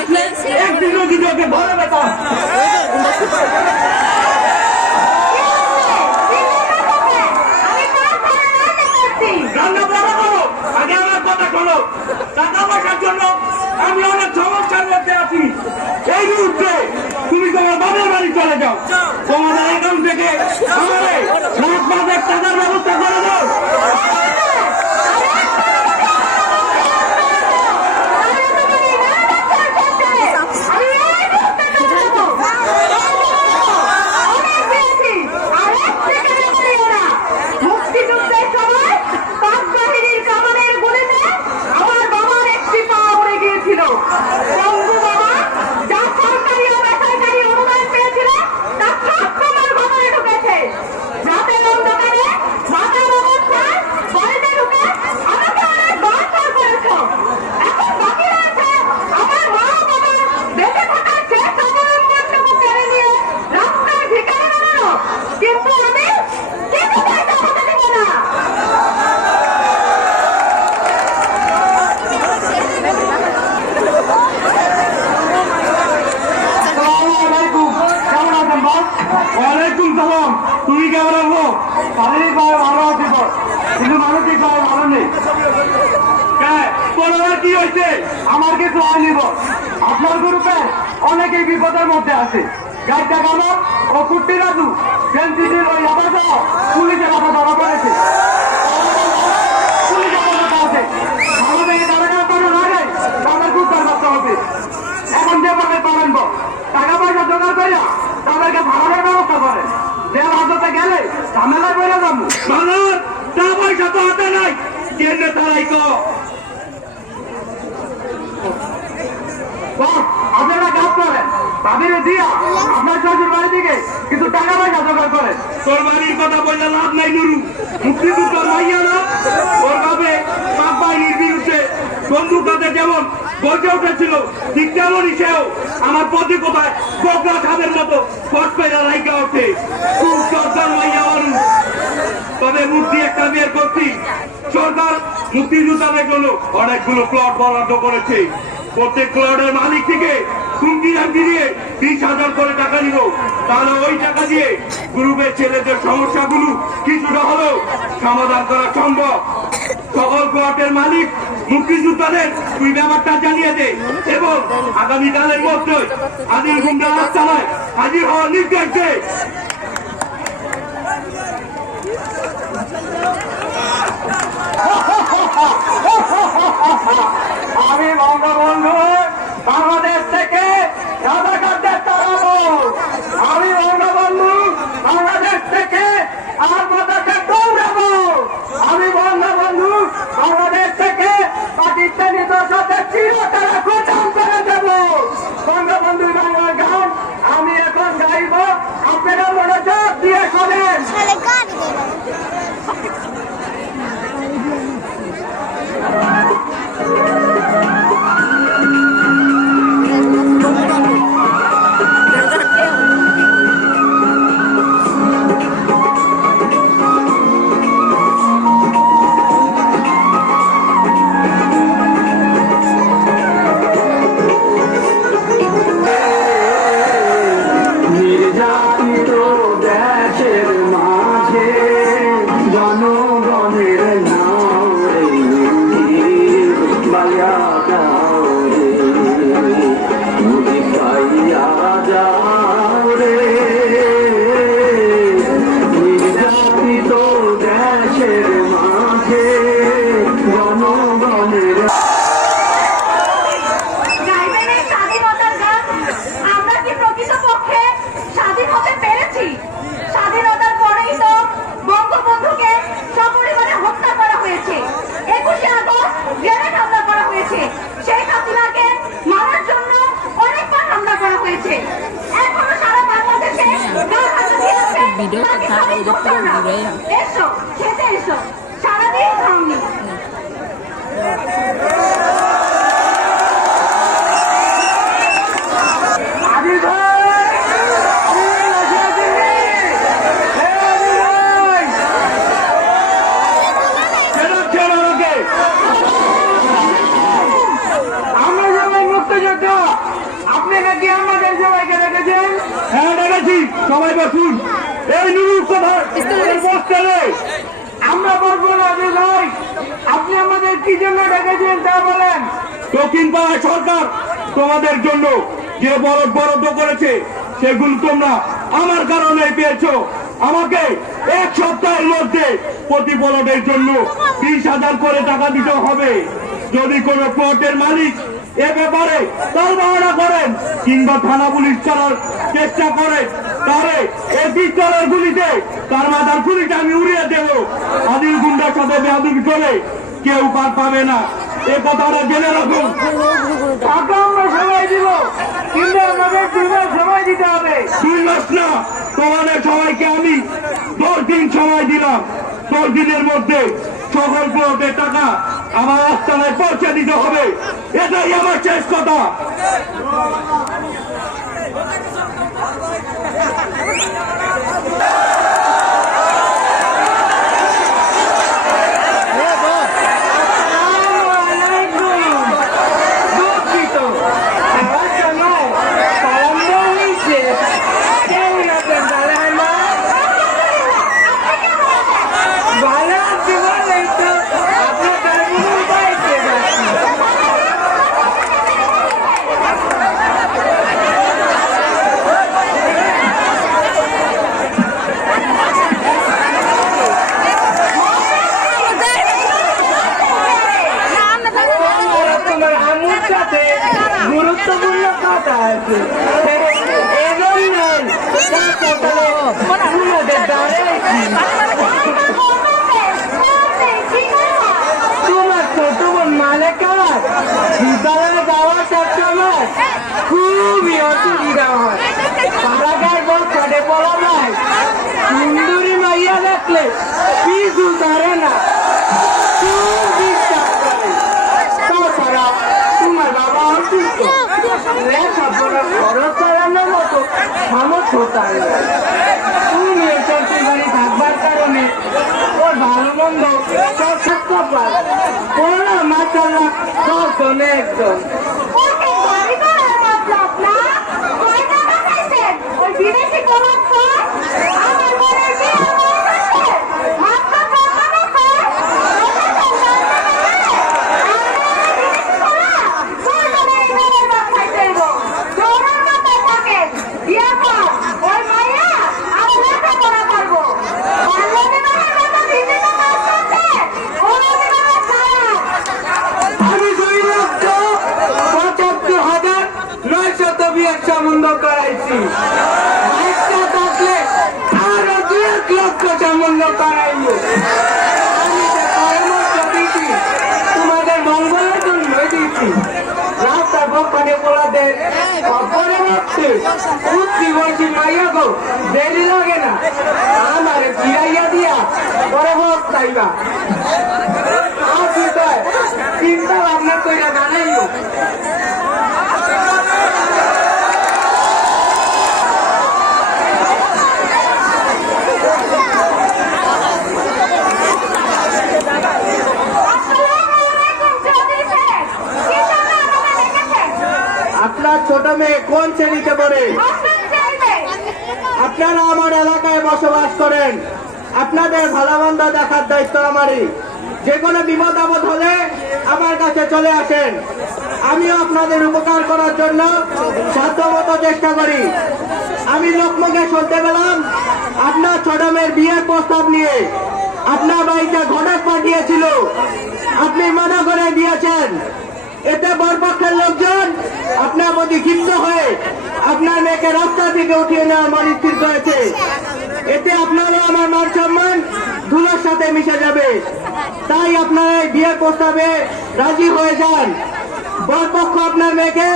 আসলে একদিনও যদি ওকে ধরে পেতাম। রান্না বড় করো, আগে আমার কথা শোনো। টাকা পয়সার জন্য আমি অনেক সমস্যার মধ্যে আছি। এই মুহূর্তে তুমি তোমার বাবার বাড়ি চলে যাও, তোমাদের অ্যাকাউন্ট থেকে আমারে লাখ লাখ টাকার ব্যবস্থা করে দাও। তুমি কেমন আছো? শারীরিক ভাবে ভালো আছি, কিন্তু মানসিক ভাবে ভালো নেই। কি হয়েছে? আমার কিছু হয়নি। আপনার গ্রুপে অনেকেই বিপদের মধ্যে আছে। গাড়িটা গেল ও কুট্টি রাজু এনসিসির ওই আবাস পুলিশের হাতে ধরা পড়েছে। ভালো মেয়ে তারা করার আগে তাদের উদ্ধার করতে হবে। এখন যেভাবে পারেন টাকা পয়সা জোগাড় করিয়া তাদেরকে ভাড়ানোর ব্যবস্থা করেন। জেল হাজতে গেলে ঝামেলায় বেড়ে যাবো। টাকা পয়সা তো হাতে নাই, কেন্দ্রে তারাই আপনারা কাজ করেন, তাদের দিয়া আপনার শ্বশুর বাড়ি থেকে কিছু টাকা পয়সা জোগাড় করেন। তোর বাড়ির কথা বললে লাভ নাই নুরু, মুক্তিযুদ্ধের মাইয়া না। ওর ভাবে পাক বাহিনীর বিরুদ্ধে বন্দুক হাতে যেমন গর্জে উঠেছিল, ঠিক তেমনই সেও আমার প্রতি কোথায় বকরা খাদের মতো ফটপেরা লাইকা ওঠে। খুব সরকার মাইয়া মানুষ, তবে মূর্তি একটা বের করছি। সরকার মুক্তিযোদ্ধাদের জন্য অনেকগুলো প্লট বরাদ্দ করেছে। প্রত্যেক প্লটের মালিক থেকে হুমকি ধামকি দিয়ে 20,000 করে টাকা নিব, তাহলে ওই টাকা দিয়ে গ্রুপের ছেলেদের সমস্যাগুলো কিছুটা হলেও সমাধান করা সম্ভব। সকল প্লটের মালিক মুক্তিযোদ্ধাদের তুই ব্যাপারটা জানিয়ে দে এবং আগামীকালের মধ্যে আদিল গুন্ডা রাস্তায় হাজির হওয়ার নির্দেশ দে। আমি বঙ্গবন্ধু বাংলাদেশ থেকে রাজাকারদের তাড়াবো। আমি বঙ্গবন্ধু বাংলাদেশ থেকে আর মাদাকে দৌড়াবো। আমি বঙ্গবন্ধু বাংলাদেশ থেকে পাকিস্তানি দর্শকদের চিরতরে খতম করে দেব। বঙ্গবন্ধু বাংলার গান আমি এখন গাইব, আপনারা মনোযোগ দিয়ে শোনেন। এসো খেতে এসো, সারাদিন খাওনি। আমরা যেমন মুক্তিযোদ্ধা আপনি কি আমাদের সবাইকে ডেকেছেন? হ্যাঁ ডেকেছি, সবাই বসুন। এই নুরুর কথা বসতে আমরা বলবো না যে ভাই আপনি আমাদের কি জন্য ডেকেছেন তা বলেন। দক্ষিণ পাড়ায় সরকার তোমাদের জন্য যে বরাদ্দ করেছে সেগুলো তোমরা আমার কারণে পেয়েছো। আমাকে এক সপ্তাহের মধ্যে প্রতি প্লটের জন্য 20,000 করে টাকা দিতে হবে। যদি কোনো প্লটের মালিক এ ব্যাপারে তার বাহানা করেন কিংবা থানা পুলিশ করার চেষ্টা করেন তাহলে এই পিস্তলের গুলিতে তার মাথার গুলিটা আমি উড়িয়ে দেব। আদিল গুন্ডার সাথে বেয়াদবি করে কেউ পার পাবে না, এ কথাটা জেনে রাখুন। টাকা আমরা সময় দিব, কিন্তু আমাদের 2 মাস সময় দিতে হবে। 2 মাস না, তোমাদের সবাইকে আমি 10 দিন সময় দিলাম। 10 দিনের মধ্যে সকল প্লটের টাকা আমার আস্তানায় পৌঁছে দিতে হবে, এটাই আমার শেষ কথা। গুরুত্বপূর্ণ কথা আছে, তোমার ছোট বোন মালেকা বিদ্যালয়ে যাওয়ার সবসময় খুবই অসুবিধা হয়। পাড়াগার বল কাটে পড়া যায়, সুন্দরী মাইয়া দেখলে পিছু ধরে না, খুব ডিস্টার্ব করে। তাছাড়া তোমার বাবা অসুস্থ, লেখাপড়া খরচ চালানোর মতো সামর্থ্য তার নেই। তুমি এসব বাড়ি থাকবার কারণে ওর ভালো মন্দ সব থাকতে পারে। ওরা মাসাল্লাহ সব শোনে একদম। সম্বন্ধ করাইছি, একটা থাকলে আরো 2 লক্ষ সম্বন্ধ করাইব। আমি পরামর্শ দিচ্ছি, তোমাদের মঙ্গলের জন্য দিচ্ছি। রাস্তার পক্ষে পোলাদের পরবর্তী উচ্চবয়সী মাইয়া গো দেরি লাগে না, আমার ফিরাইয়া দিয়া পরবর্তাইবা। আর চিন্তা ভাবনা কইরা জানাইও। আপনার ছোট মেয়ে কোন শ্রেণীতে পড়ে? আপনারা আমার এলাকায় বসবাস করেন, আপনাদের ভালো মন্দ দেখার দায়িত্ব আমারই। যে কোনো বিপদ আপদ হলে আমার কাছে চলে আসেন, আমিও আপনাদের উপকার করার জন্য সাধ্যমতো চেষ্টা করি। আমি লোকমুখে শুনতে পেলাম আপনার ছোট মেয়ের বিয়ের প্রস্তাব নিয়ে আপনার বাড়িতে ঘটক পাঠিয়েছিল, আপনি মানা করে দিয়েছেন। এতে বরপক্ষের লোকজন আপনার প্রতি ক্ষিপ্ত হয়ে আপনার মেয়েকে রাস্তা থেকে উঠিয়ে নেওয়ার মনস্থির করেছে। এতে আপনারও আমার মান সম্মান ধুলোর সাথে মিশে যাবে। তাই আপনারা এই বিয়ের প্রস্তাবে রাজি হয়ে যান। বরপক্ষ আপনার মেয়েকে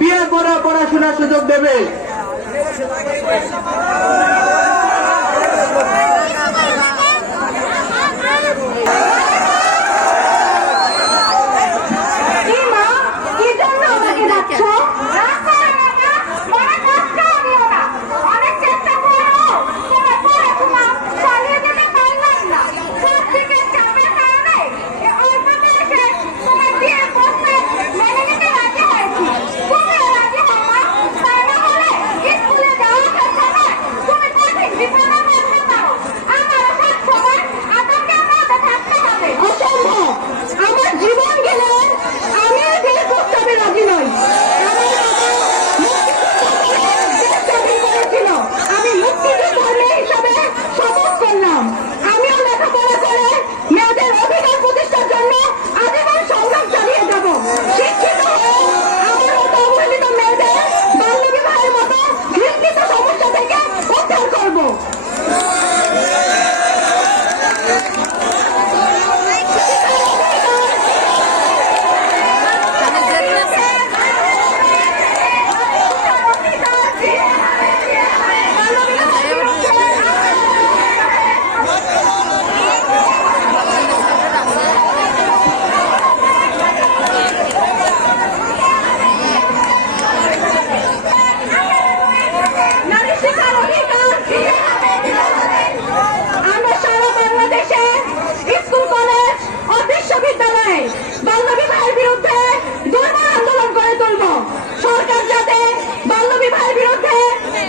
বিয়ে করে পড়াশোনার সুযোগ দেবে।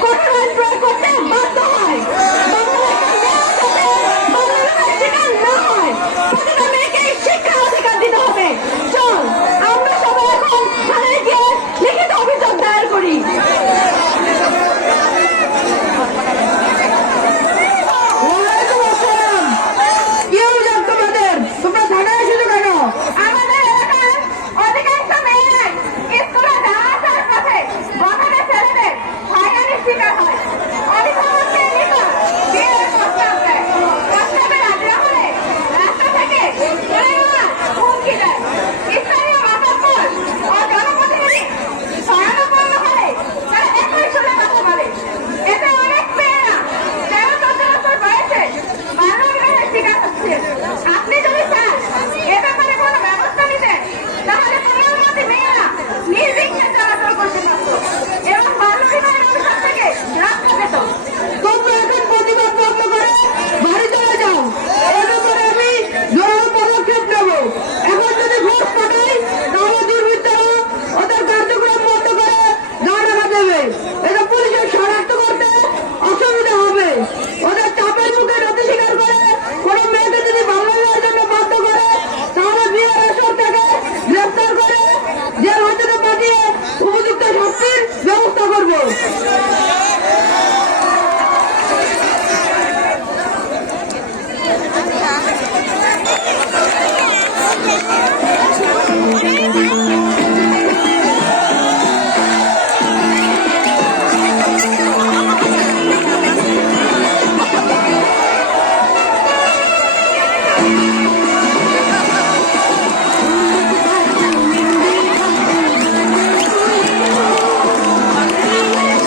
কঠোর আইন প্রয়োগ করতে বাধ্য হয়। বাংলাদেশের শিকার না হয়, প্রতিটা মেয়েকে শিক্ষার অধিকার দিতে হবে। চল আমরা সবাই এখন থানায় গিয়ে লিখিত অভিযোগ দায়ের করি। আমাদের এলাকার অধিকাংশ মেয়েরাই স্কুলে যাওয়া আসার পথে বাগানে ছেলেদের হয়রানির শিকার হয়। অভিভাবকদের নিকট বিয়ের প্রস্তাব দেয়। প্রস্তাবে রাজি না হলে রাস্তা থেকে তুলে নেওয়ার হুমকি দেয়। স্থানীয় মাতব্বর ও জনপ্রতিনিধি শরণাপন্ন হলে তারা একই সুরে কথা বলে। এতে অনেক মেয়েরা 13-14 বছর বয়সে বাল্য বিবাহের শিকার হচ্ছে। আপনি যদি চান এ ব্যাপারে কোনো ব্যবস্থা নিতে, তাহলে পরবর্তী মেয়েরা নির্বিঘ্নে চলাচল করতে পারত এবং বাল্য বিবাহের অভিশাপ থেকে রক্ষা পেত। তোমরা এখন প্রতিবাদ বন্ধ করে বাড়ি চলে যাও। এ ব্যাপারে আমি জোরালো পদক্ষেপ নেব। এখন যদি ঘুষ পাঠাই তাহলে দুর্বৃত্তরা ওদের কার্যক্রম বন্ধ করে গা ঢাকা দেবে। এটা পুলিশের শনাক্ত করতে অসুবিধা হবে। ওদের চাপের মুখে নথি স্বীকার করে কোনো মেয়েকে যদি বাংলাদেশের জন্য বাধ্য করে তাহলে বিয়ের আসর থেকে গ্রেফতার করে জেল হাজতে পাঠিয়ে উপযুক্ত শাস্তির ব্যবস্থা করবো।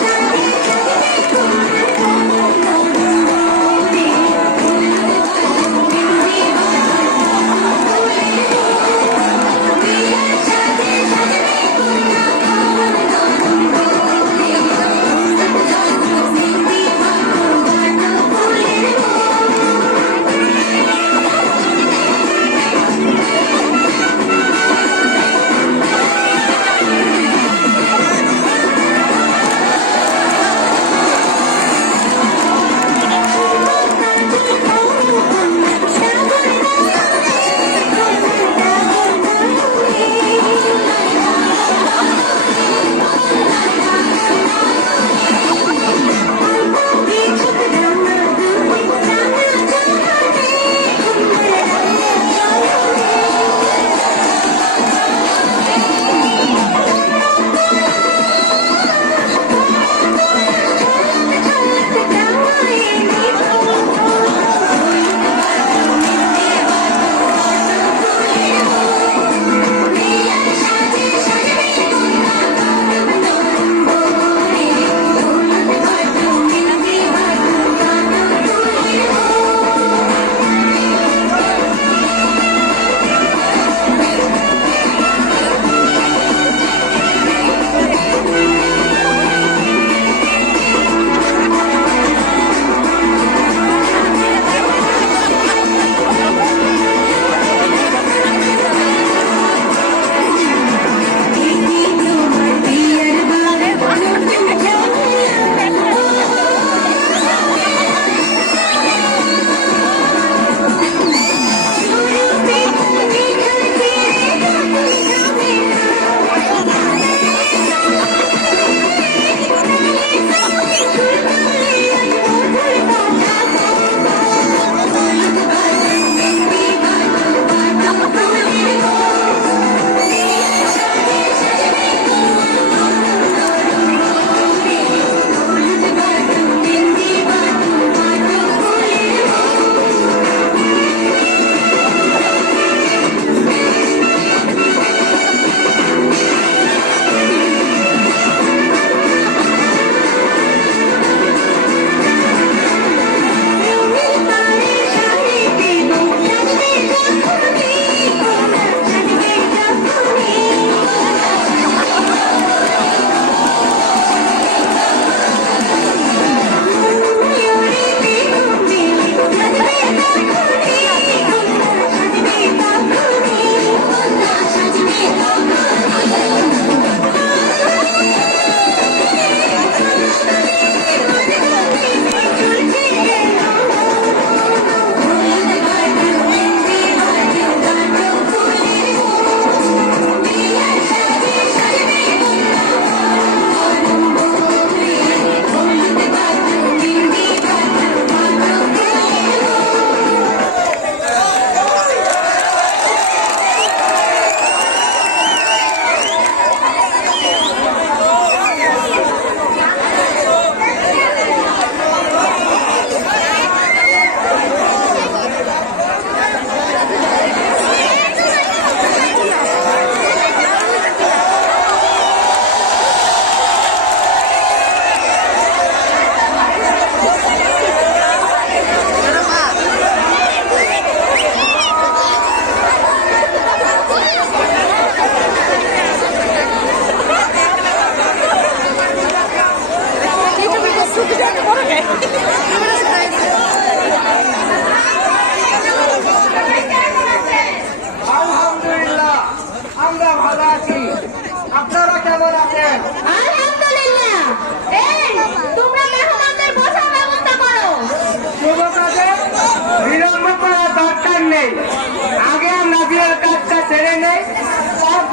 শান্তি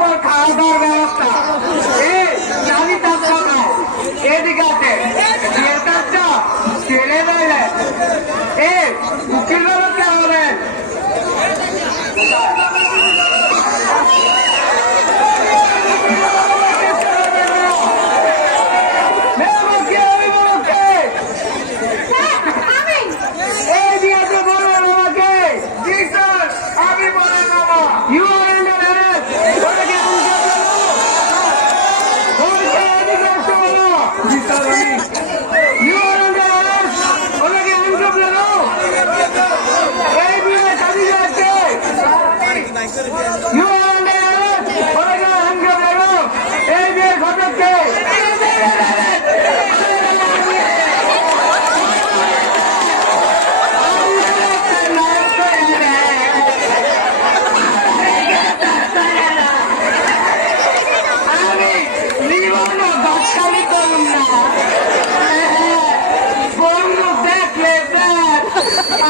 পর খাওয়া দাওয়ার ব্যবস্থা জানি তার সবাই এদিকে আছে বিয়েটা ছেড়ে দেয় উকিল বাবু কে হবেন এই বিয়েতে বলবেন আমাকে জি স্যার আমি বলেন বাবা ইউ আর আন্ডার অ্যারেস্ট ওটাকে ji sir you are under arrest ওটাকে হ্যান্ডকাপ লাগাও এই বিয়ে চালিয়ে যাচ্ছে ইউ আর আন্ডার অ্যারেস্ট ওটাকে হ্যান্ডকাপ লাগাও এই বিয়ে ঘটাচ্ছে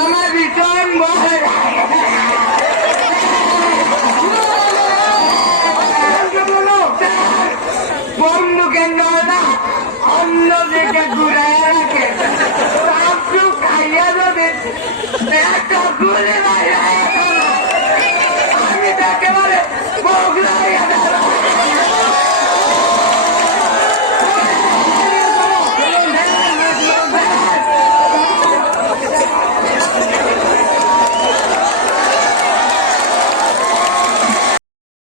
আমার রিটার্ন বন্ধুকে নয়না অন্য দিকে ঘুরাই রাখে সব খাইয়া যাবে একটা ঘুরে আমি একেবারে বগলাইয়া